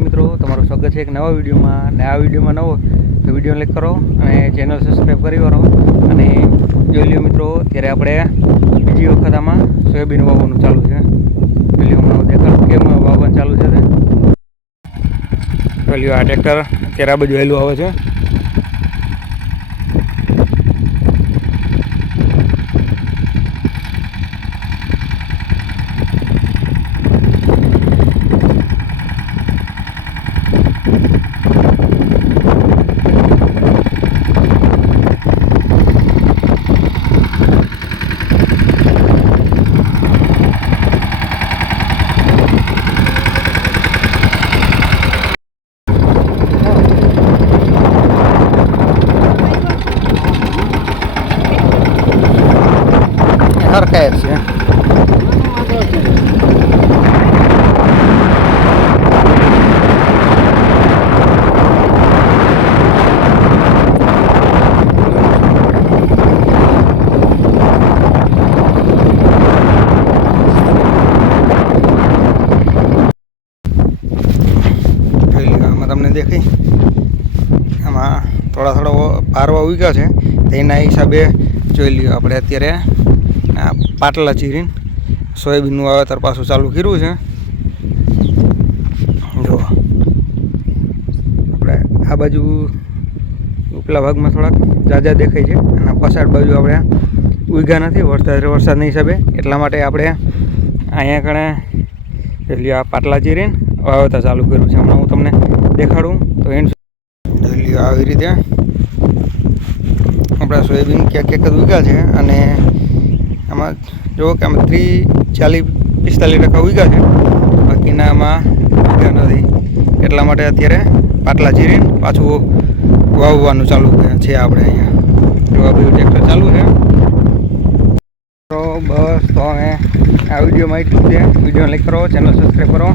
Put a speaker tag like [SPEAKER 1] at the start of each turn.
[SPEAKER 1] મિત્રો, તમારું સ્વાગત છે એક નવા વિડીયોમાં. આ વિડીયોમાં નવો, તો વીડિયો લાઈક કરો અને ચેનલ સબસ્ક્રાઈબ કરી કરો અને જોઈ લ્યો મિત્રો ત્યારે આપણે બીજી વખત આમાં સોયાબીન વાવવાનું ચાલુ છે. વિડીયોમાં દેખાડું કેમ વાવવાનું ચાલુ છે તે. જોઈ આ ટ્રેક્ટર, અત્યારે આ બાજુ વહેલું આવે છે. જ છે તમને દેખાય? આમાં થોડા થોડા પારવા ઉગ્યા છે. તેના હિસાબે જોઈ લ્યો આપણે અત્યારે. પાટલા ચીરીને. સોયાબીનનું વાવેતર પાછું ચાલુ કર્યું છે. જો આપણે આ બાજુ ઉપલા ભાગમાં થોડાક જાજા દેખાય છે. અને પછાડ બાજુ આપણે ઉગ્યા નથી, વરસાદ વરસાદના હિસાબે. એટલા માટે આપણે અહીંયા કણે પેલી આ પાટલા ચીરીને વાવેતર ચાલુ કર્યું છે. હમણાં હું તમને દેખાડું તો એન્ડ આવી રીતે. આપણા સોયાબીન ક્યાંક ક્યાંક જ ઉગ્યા છે અને આમાં જુઓ કે આમાં ત્રી ચાલીસ, પિસ્તાલીસ ટકા ઉગ્યા છે. બાકીના આમાં ઉગ્યા નથી. એટલા માટે અત્યારે પાટલા ચીરીને પાછું વાવવાનું ચાલુ છે આપણે અહીંયા. જો આ બધું ટ્રેક્ટર ચાલુ છે. તો બસ તો હવે આ વિડીયોમાં એટલું છે. વીડિયો લાઈક કરો ચેનલ સબસ્ક્રાઈબ કરો.